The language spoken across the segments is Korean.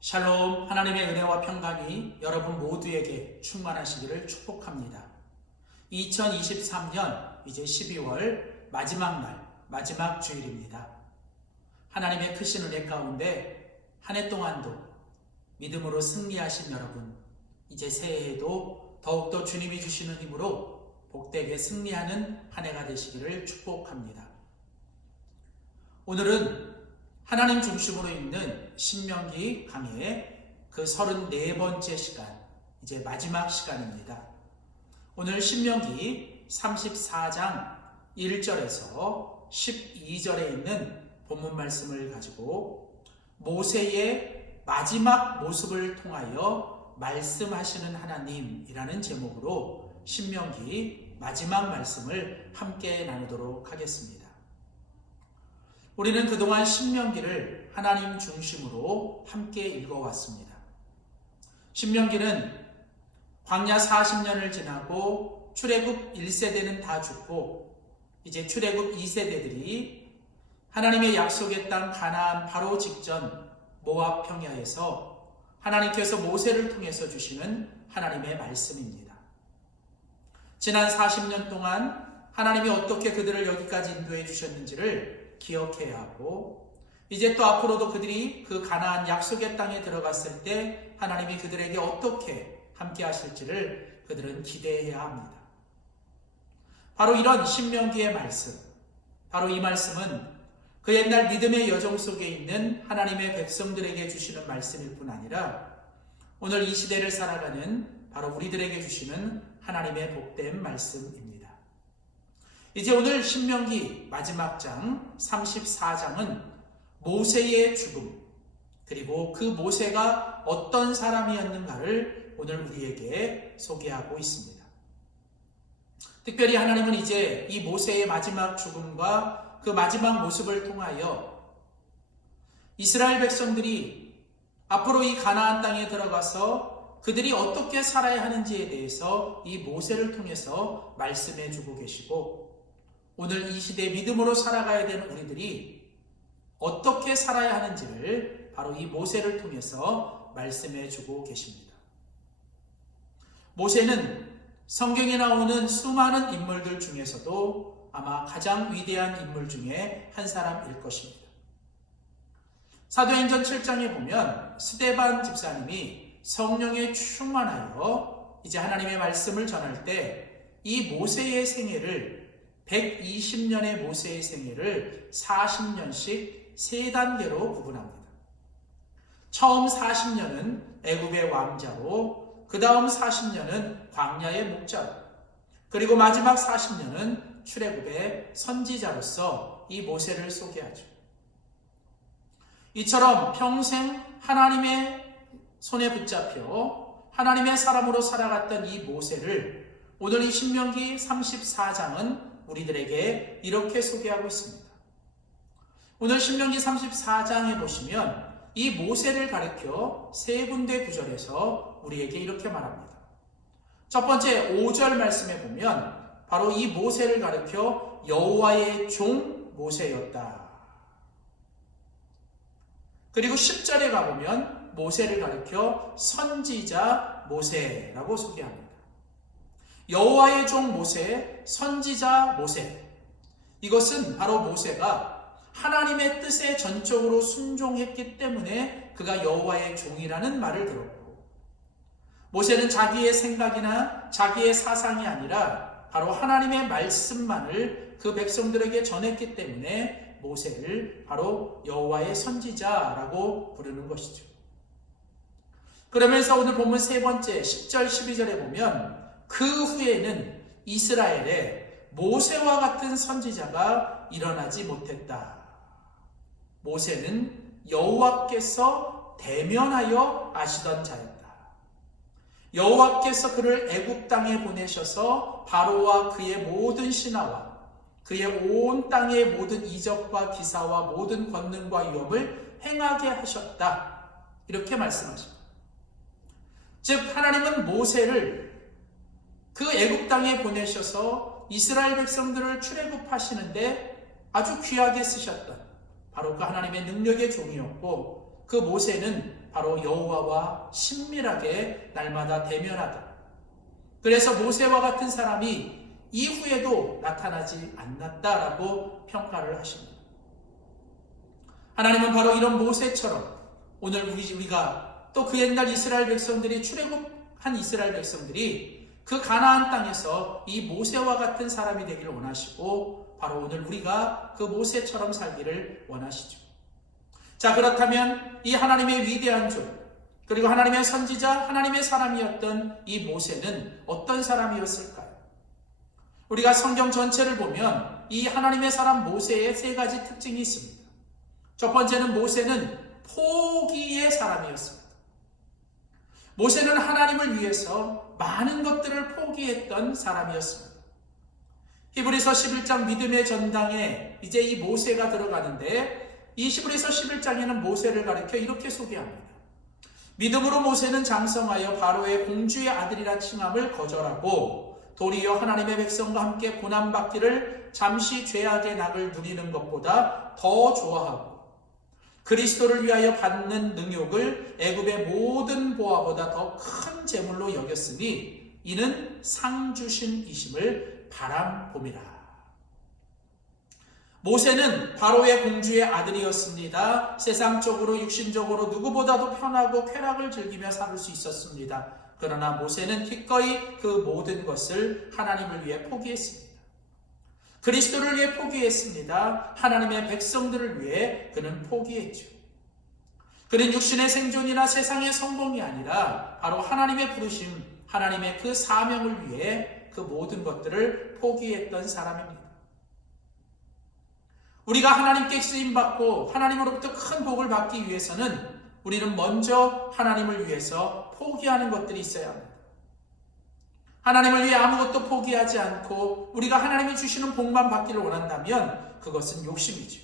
샬롬, 하나님의 은혜와 평강이 여러분 모두에게 충만하시기를 축복합니다. 2023년 이제 12월 마지막 날, 마지막 주일입니다. 하나님의 크신 은혜 가운데 한 해 동안도 믿음으로 승리하신 여러분, 이제 새해에도 더욱더 주님이 주시는 힘으로 복되게 승리하는 한 해가 되시기를 축복합니다. 오늘은 하나님 중심으로 있는 신명기 강의의 그 34번째 시간, 이제 마지막 시간입니다. 오늘 신명기 34장 1절에서 12절에 있는 본문 말씀을 가지고 모세의 마지막 모습을 통하여 말씀하시는 하나님이라는 제목으로 신명기 마지막 말씀을 함께 나누도록 하겠습니다. 우리는 그동안 신명기를 하나님 중심으로 함께 읽어왔습니다. 신명기는 광야 40년을 지나고 출애굽 1세대는 다 죽고 이제 출애굽 2세대들이 하나님의 약속의 땅 가나안 바로 직전 모압 평야에서 하나님께서 모세를 통해서 주시는 하나님의 말씀입니다. 지난 40년 동안 하나님이 어떻게 그들을 여기까지 인도해 주셨는지를 기억해야 하고, 이제 또 앞으로도 그들이 그 가나안 약속의 땅에 들어갔을 때 하나님이 그들에게 어떻게 함께 하실지를 그들은 기대해야 합니다. 바로 이런 신명기의 말씀, 바로 이 말씀은 그 옛날 믿음의 여정 속에 있는 하나님의 백성들에게 주시는 말씀일 뿐 아니라 오늘 이 시대를 살아가는 바로 우리들에게 주시는 하나님의 복된 말씀입니다. 이제 오늘 신명기 마지막 장 34장은 모세의 죽음, 그리고 그 모세가 어떤 사람이었는가를 오늘 우리에게 소개하고 있습니다. 특별히 하나님은 이제 이 모세의 마지막 죽음과 그 마지막 모습을 통하여 이스라엘 백성들이 앞으로 이 가나안 땅에 들어가서 그들이 어떻게 살아야 하는지에 대해서 이 모세를 통해서 말씀해 주고 계시고, 오늘 이 시대에 믿음으로 살아가야 되는 우리들이 어떻게 살아야 하는지를 바로 이 모세를 통해서 말씀해 주고 계십니다. 모세는 성경에 나오는 수많은 인물들 중에서도 아마 가장 위대한 인물 중에 한 사람일 것입니다. 사도행전 7장에 보면 스데반 집사님이 성령에 충만하여 이제 하나님의 말씀을 전할 때 이 모세의 생애를 120년의 모세의 생애를 40년씩 3단계로 구분합니다. 처음 40년은 애굽의 왕자로, 그 다음 40년은 광야의 목자로, 그리고 마지막 40년은 출애굽의 선지자로서 이 모세를 소개하죠. 이처럼 평생 하나님의 손에 붙잡혀 하나님의 사람으로 살아갔던 이 모세를 오늘 이 신명기 34장은 우리들에게 이렇게 소개하고 있습니다. 오늘 신명기 34장에 보시면 이 모세를 가리켜 세 군데 구절에서 우리에게 이렇게 말합니다. 첫 번째 5절 말씀에 보면 바로 이 모세를 가리켜 여호와의 종 모세였다. 그리고 10절에 가보면 모세를 가리켜 선지자 모세라고 소개합니다. 여호와의 종 모세, 선지자 모세. 이것은 바로 모세가 하나님의 뜻에 전적으로 순종했기 때문에 그가 여호와의 종이라는 말을 들었고, 모세는 자기의 생각이나 자기의 사상이 아니라 바로 하나님의 말씀만을 그 백성들에게 전했기 때문에 모세를 바로 여호와의 선지자라고 부르는 것이죠. 그러면서 오늘 본문 세 번째 10절 12절에 보면 그 후에는 이스라엘에 모세와 같은 선지자가 일어나지 못했다. 모세는 여호와께서 대면하여 아시던 자였다. 여호와께서 그를 애굽 땅에 보내셔서 바로와 그의 모든 신하와 그의 온 땅의 모든 이적과 기사와 모든 권능과 위엄을 행하게 하셨다. 이렇게 말씀하십니다. 즉 하나님은 모세를 그 애굽 땅에 보내셔서 이스라엘 백성들을 출애굽하시는데 아주 귀하게 쓰셨던 바로 그 하나님의 능력의 종이었고, 그 모세는 바로 여호와와 친밀하게 날마다 대면하다. 그래서 모세와 같은 사람이 이후에도 나타나지 않았다라고 평가를 하십니다. 하나님은 바로 이런 모세처럼 오늘 우리가 또 그 옛날 이스라엘 백성들이 출애굽한 이스라엘 백성들이 그 가나안 땅에서 이 모세와 같은 사람이 되기를 원하시고 바로 오늘 우리가 그 모세처럼 살기를 원하시죠. 자, 그렇다면 이 하나님의 위대한 종 그리고 하나님의 선지자, 하나님의 사람이었던 이 모세는 어떤 사람이었을까요? 우리가 성경 전체를 보면 이 하나님의 사람 모세의 세 가지 특징이 있습니다. 첫 번째는 모세는 포기의 사람이었습니다. 모세는 하나님을 위해서 많은 것들을 포기했던 사람이었습니다. 히브리서 11장 믿음의 전당에 이제 이 모세가 들어가는데 이 히브리서 11장에는 모세를 가리켜 이렇게 소개합니다. 믿음으로 모세는 장성하여 바로의 공주의 아들이라 칭함을 거절하고 도리어 하나님의 백성과 함께 고난받기를 잠시 죄악의 낙을 누리는 것보다 더 좋아하고 그리스도를 위하여 받는 능욕을 애굽의 모든 보화보다 더 큰 재물로 여겼으니 이는 상 주신 이심을 바람봄이라. 모세는 바로의 공주의 아들이었습니다. 세상적으로 육신적으로 누구보다도 편하고 쾌락을 즐기며 살 수 있었습니다. 그러나 모세는 기꺼이 그 모든 것을 하나님을 위해 포기했습니다. 그리스도를 위해 포기했습니다. 하나님의 백성들을 위해 그는 포기했죠. 그는 육신의 생존이나 세상의 성공이 아니라 바로 하나님의 부르심, 하나님의 그 사명을 위해 그 모든 것들을 포기했던 사람입니다. 우리가 하나님께 쓰임받고 하나님으로부터 큰 복을 받기 위해서는 우리는 먼저 하나님을 위해서 포기하는 것들이 있어야 합니다. 하나님을 위해 아무것도 포기하지 않고 우리가 하나님이 주시는 복만 받기를 원한다면 그것은 욕심이죠.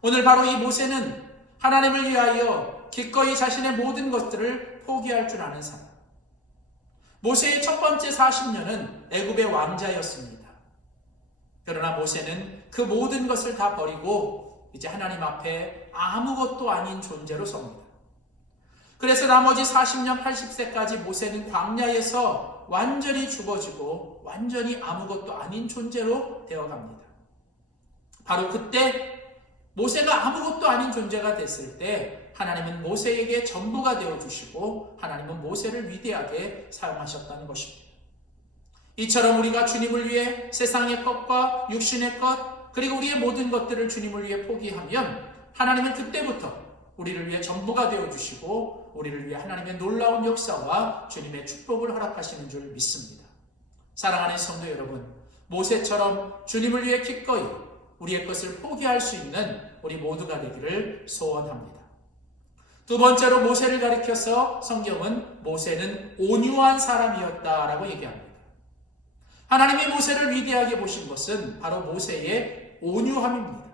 오늘 바로 이 모세는 하나님을 위하여 기꺼이 자신의 모든 것들을 포기할 줄 아는 사람. 모세의 첫 번째 40년은 애굽의 왕자였습니다. 그러나 모세는 그 모든 것을 다 버리고 이제 하나님 앞에 아무것도 아닌 존재로 섭니다. 그래서 나머지 40년 80세까지 모세는 광야에서 완전히 죽어지고 완전히 아무것도 아닌 존재로 되어갑니다. 바로 그때 모세가 아무것도 아닌 존재가 됐을 때 하나님은 모세에게 전부가 되어주시고 하나님은 모세를 위대하게 사용하셨다는 것입니다. 이처럼 우리가 주님을 위해 세상의 것과 육신의 것 그리고 우리의 모든 것들을 주님을 위해 포기하면 하나님은 그때부터 우리를 위해 전부가 되어주시고 우리를 위해 하나님의 놀라운 역사와 주님의 축복을 허락하시는 줄 믿습니다. 사랑하는 성도 여러분, 모세처럼 주님을 위해 기꺼이 우리의 것을 포기할 수 있는 우리 모두가 되기를 소원합니다. 두 번째로 모세를 가리켜서 성경은 모세는 온유한 사람이었다라고 얘기합니다. 하나님이 모세를 위대하게 보신 것은 바로 모세의 온유함입니다.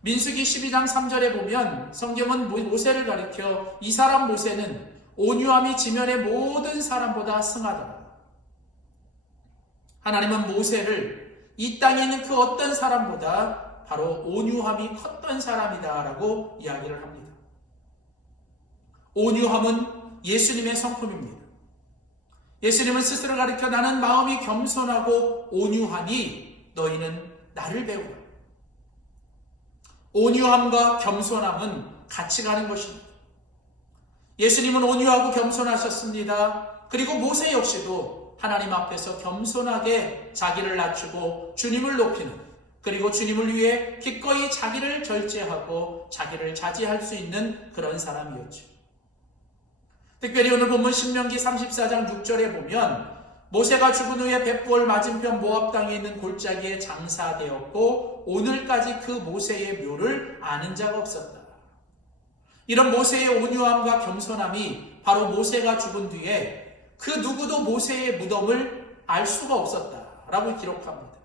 민수기 12장 3절에 보면 성경은 모세를 가리켜 이 사람 모세는 온유함이 지면의 모든 사람보다 승하더라. 하나님은 모세를 이 땅에 있는 그 어떤 사람보다 바로 온유함이 컸던 사람이다라고 이야기를 합니다. 온유함은 예수님의 성품입니다. 예수님은 스스로 가리켜 나는 마음이 겸손하고 온유하니 너희는 나를 배우라. 온유함과 겸손함은 같이 가는 것입니다. 예수님은 온유하고 겸손하셨습니다. 그리고 모세 역시도 하나님 앞에서 겸손하게 자기를 낮추고 주님을 높이는 그리고 주님을 위해 기꺼이 자기를 절제하고 자기를 자제할 수 있는 그런 사람이었죠. 특별히 오늘 본문 신명기 34장 6절에 보면 모세가 죽은 후에 벳부얼 맞은편 모압 땅에 있는 골짜기에 장사되었고 오늘까지 그 모세의 묘를 아는 자가 없었다. 이런 모세의 온유함과 겸손함이 바로 모세가 죽은 뒤에 그 누구도 모세의 무덤을 알 수가 없었다라고 기록합니다.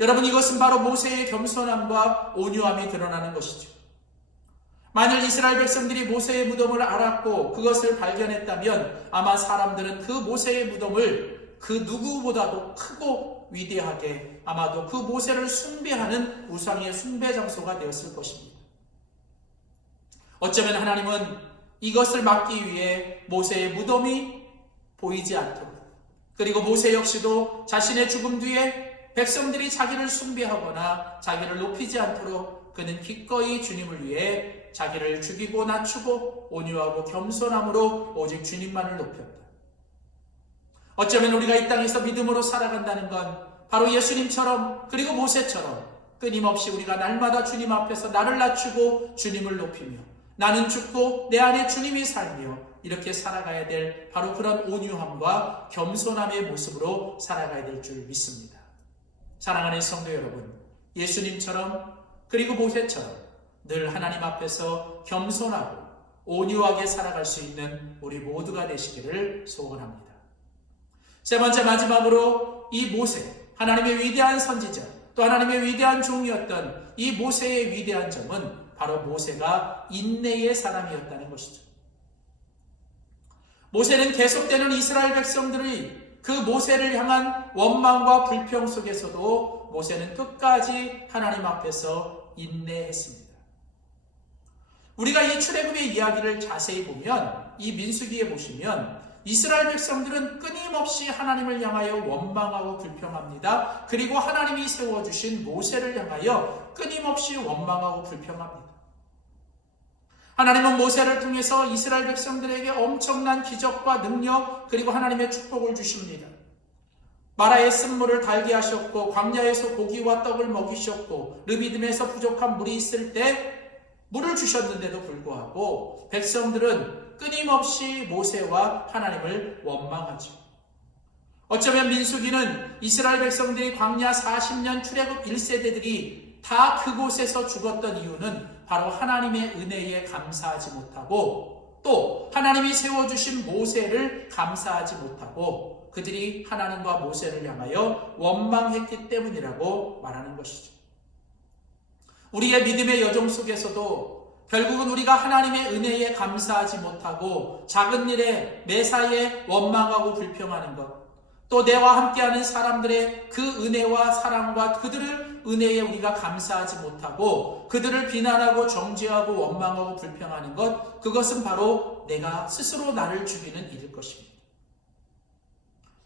여러분, 이것은 바로 모세의 겸손함과 온유함이 드러나는 것이죠. 만일 이스라엘 백성들이 모세의 무덤을 알았고 그것을 발견했다면 아마 사람들은 그 모세의 무덤을 그 누구보다도 크고 위대하게 아마도 그 모세를 숭배하는 우상의 숭배 장소가 되었을 것입니다. 어쩌면 하나님은 이것을 막기 위해 모세의 무덤이 보이지 않도록, 그리고 모세 역시도 자신의 죽음 뒤에 백성들이 자기를 숭배하거나 자기를 높이지 않도록 그는 기꺼이 주님을 위해 자기를 죽이고 낮추고 온유하고 겸손함으로 오직 주님만을 높였다. 어쩌면 우리가 이 땅에서 믿음으로 살아간다는 건 바로 예수님처럼, 그리고 모세처럼 끊임없이 우리가 날마다 주님 앞에서 나를 낮추고 주님을 높이며 나는 죽고 내 안에 주님이 살며 이렇게 살아가야 될 바로 그런 온유함과 겸손함의 모습으로 살아가야 될 줄 믿습니다. 사랑하는 성도 여러분, 예수님처럼 그리고 모세처럼 늘 하나님 앞에서 겸손하고 온유하게 살아갈 수 있는 우리 모두가 되시기를 소원합니다. 세 번째, 마지막으로 이 모세, 하나님의 위대한 선지자, 또 하나님의 위대한 종이었던 이 모세의 위대한 점은 바로 모세가 인내의 사람이었다는 것이죠. 모세는 계속되는 이스라엘 백성들의 그 모세를 향한 원망과 불평 속에서도 모세는 끝까지 하나님 앞에서 인내했습니다. 우리가 이 출애굽의 이야기를 자세히 보면, 이 민수기에 보시면 이스라엘 백성들은 끊임없이 하나님을 향하여 원망하고 불평합니다. 그리고 하나님이 세워주신 모세를 향하여 끊임없이 원망하고 불평합니다. 하나님은 모세를 통해서 이스라엘 백성들에게 엄청난 기적과 능력, 그리고 하나님의 축복을 주십니다. 마라의 쓴물을 달게 하셨고, 광야에서 고기와 떡을 먹이셨고, 르비딤에서 부족한 물이 있을 때 물을 주셨는데도 불구하고 백성들은 끊임없이 모세와 하나님을 원망하죠. 어쩌면 민수기는 이스라엘 백성들이 광야 40년 출애굽 1세대들이 다 그곳에서 죽었던 이유는 바로 하나님의 은혜에 감사하지 못하고, 또 하나님이 세워주신 모세를 감사하지 못하고 그들이 하나님과 모세를 향하여 원망했기 때문이라고 말하는 것이죠. 우리의 믿음의 여정 속에서도 결국은 우리가 하나님의 은혜에 감사하지 못하고 작은 일에 매사에 원망하고 불평하는 것, 또 내와 함께하는 사람들의 그 은혜와 사랑과 그들의 은혜에 우리가 감사하지 못하고 그들을 비난하고 정죄하고 원망하고 불평하는 것, 그것은 바로 내가 스스로 나를 죽이는 일일 것입니다.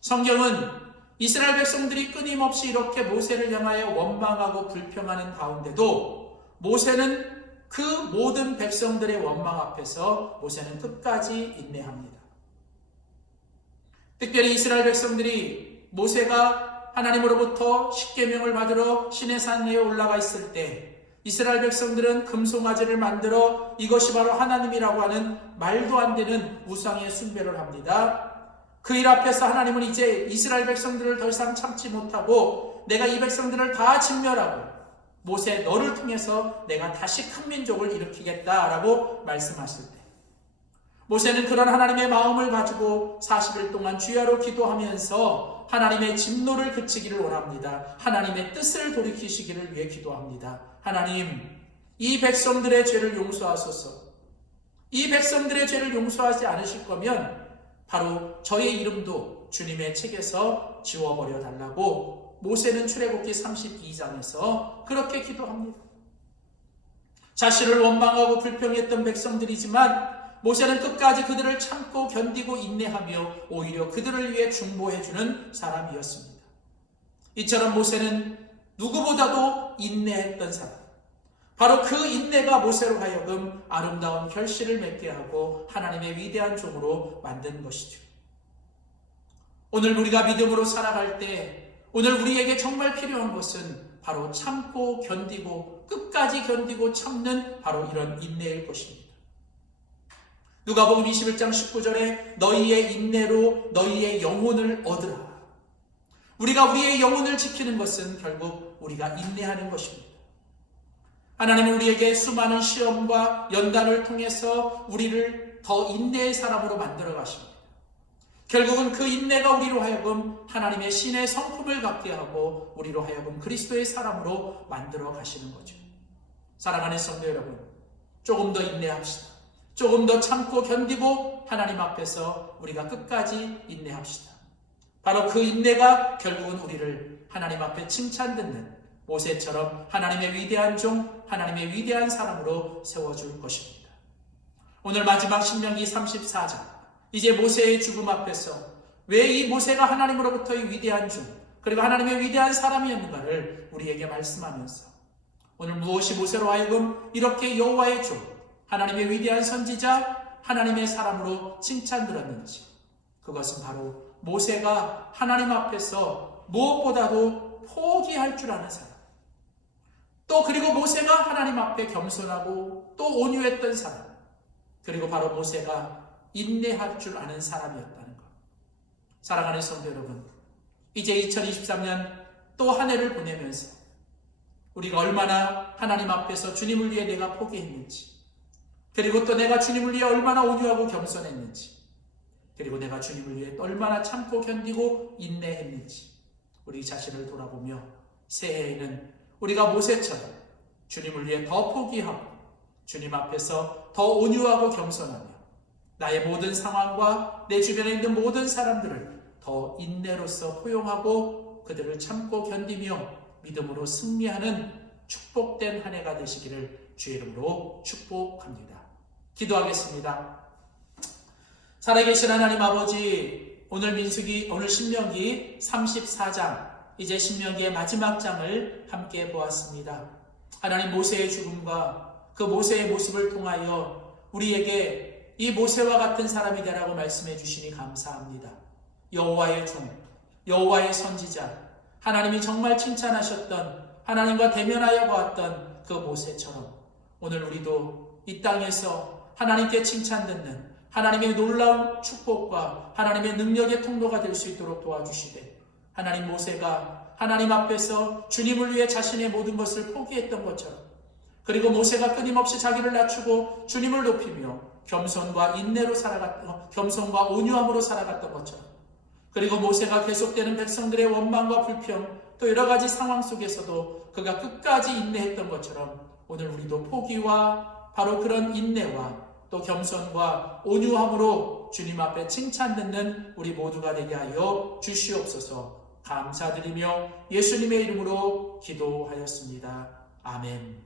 성경은 이스라엘 백성들이 끊임없이 이렇게 모세를 향하여 원망하고 불평하는 가운데도 모세는 그 모든 백성들의 원망 앞에서 모세는 끝까지 인내합니다. 특별히 이스라엘 백성들이 모세가 하나님으로부터 십계명을 받으러 시내산에 올라가 있을 때 이스라엘 백성들은 금송아지를 만들어 이것이 바로 하나님이라고 하는 말도 안 되는 우상의 숭배를 합니다. 그 일 앞에서 하나님은 이제 이스라엘 백성들을 더 이상 참지 못하고 내가 이 백성들을 다 진멸하고 모세 너를 통해서 내가 다시 큰 민족을 일으키겠다라고 말씀하실 때 모세는 그런 하나님의 마음을 가지고 40일 동안 주야로 기도하면서 하나님의 진노를 그치기를 원합니다. 하나님의 뜻을 돌이키시기를 위해 기도합니다. 하나님, 이 백성들의 죄를 용서하소서. 이 백성들의 죄를 용서하지 않으실 거면 바로 저의 이름도 주님의 책에서 지워버려 달라고 모세는 출애굽기 32장에서 그렇게 기도합니다. 자신을 원망하고 불평했던 백성들이지만 모세는 끝까지 그들을 참고 견디고 인내하며 오히려 그들을 위해 중보해주는 사람이었습니다. 이처럼 모세는 누구보다도 인내했던 사람, 바로 그 인내가 모세로 하여금 아름다운 결실을 맺게 하고 하나님의 위대한 종으로 만든 것이죠. 오늘 우리가 믿음으로 살아갈 때 오늘 우리에게 정말 필요한 것은 바로 참고 견디고 끝까지 견디고 참는 바로 이런 인내일 것입니다. 누가복음 21장 19절에 너희의 인내로 너희의 영혼을 얻으라. 우리가 우리의 영혼을 지키는 것은 결국 우리가 인내하는 것입니다. 하나님은 우리에게 수많은 시험과 연단을 통해서 우리를 더 인내의 사람으로 만들어 가십니다. 결국은 그 인내가 우리로 하여금 하나님의 신의 성품을 갖게 하고 우리로 하여금 그리스도의 사람으로 만들어 가시는 거죠. 사랑하는 성도 여러분, 조금 더 인내합시다. 조금 더 참고 견디고 하나님 앞에서 우리가 끝까지 인내합시다. 바로 그 인내가 결국은 우리를 하나님 앞에 칭찬 듣는 모세처럼 하나님의 위대한 종, 하나님의 위대한 사람으로 세워줄 것입니다. 오늘 마지막 신명기 34장, 이제 모세의 죽음 앞에서 왜 이 모세가 하나님으로부터의 위대한 종, 그리고 하나님의 위대한 사람이었는가를 우리에게 말씀하면서 오늘 무엇이 모세로 하여금 이렇게 여호와의 종, 하나님의 위대한 선지자, 하나님의 사람으로 칭찬들었는지, 그것은 바로 모세가 하나님 앞에서 무엇보다도 포기할 줄 아는 사람, 또 그리고 모세가 하나님 앞에 겸손하고 또 온유했던 사람, 그리고 바로 모세가 인내할 줄 아는 사람이었다는 것. 사랑하는 성도 여러분, 이제 2023년 또 한 해를 보내면서 우리가 얼마나 하나님 앞에서 주님을 위해 내가 포기했는지, 그리고 또 내가 주님을 위해 얼마나 온유하고 겸손했는지, 그리고 내가 주님을 위해 얼마나 참고 견디고 인내했는지 우리 자신을 돌아보며 새해에는 우리가 모세처럼 주님을 위해 더 포기하고 주님 앞에서 더 온유하고 겸손하며 나의 모든 상황과 내 주변에 있는 모든 사람들을 더 인내로서 포용하고 그들을 참고 견디며 믿음으로 승리하는 축복된 한 해가 되시기를 주의 이름으로 축복합니다. 기도하겠습니다. 살아계신 하나님 아버지, 오늘 신명기 34장, 이제 신명기의 마지막 장을 함께 보았습니다. 하나님, 모세의 죽음과 그 모세의 모습을 통하여 우리에게 이 모세와 같은 사람이 되라고 말씀해 주시니 감사합니다. 여호와의 종, 여호와의 선지자, 하나님이 정말 칭찬하셨던, 하나님과 대면하여 보았던 그 모세처럼 오늘 우리도 이 땅에서 하나님께 칭찬 듣는 하나님의 놀라운 축복과 하나님의 능력의 통로가 될 수 있도록 도와주시되, 하나님, 모세가 하나님 앞에서 주님을 위해 자신의 모든 것을 포기했던 것처럼, 그리고 모세가 끊임없이 자기를 낮추고 주님을 높이며 겸손과 온유함으로 살아갔던 것처럼, 그리고 모세가 계속되는 백성들의 원망과 불평, 또 여러 가지 상황 속에서도 그가 끝까지 인내했던 것처럼 오늘 우리도 포기와 바로 그런 인내와 또 겸손과 온유함으로 주님 앞에 칭찬 듣는 우리 모두가 되게 하여 주시옵소서. 감사드리며 예수님의 이름으로 기도하였습니다. 아멘.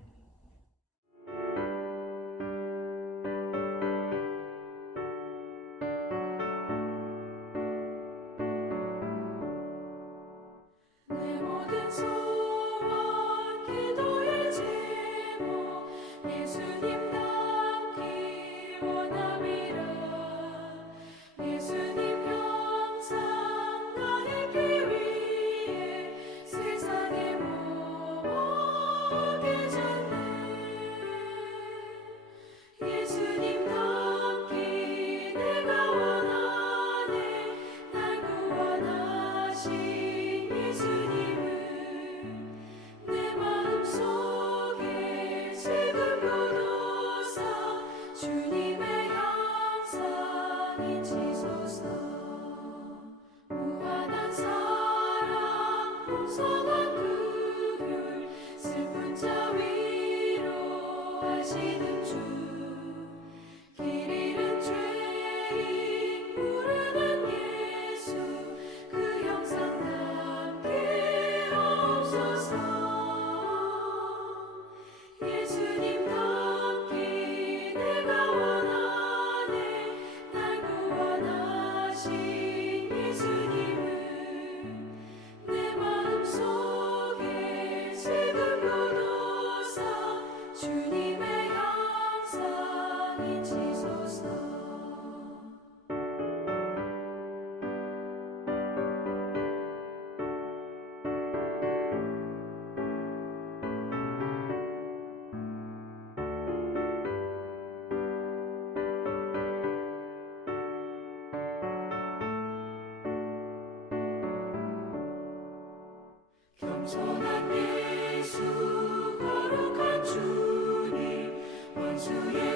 겸손한 예수, 거룩한 주님, 원수의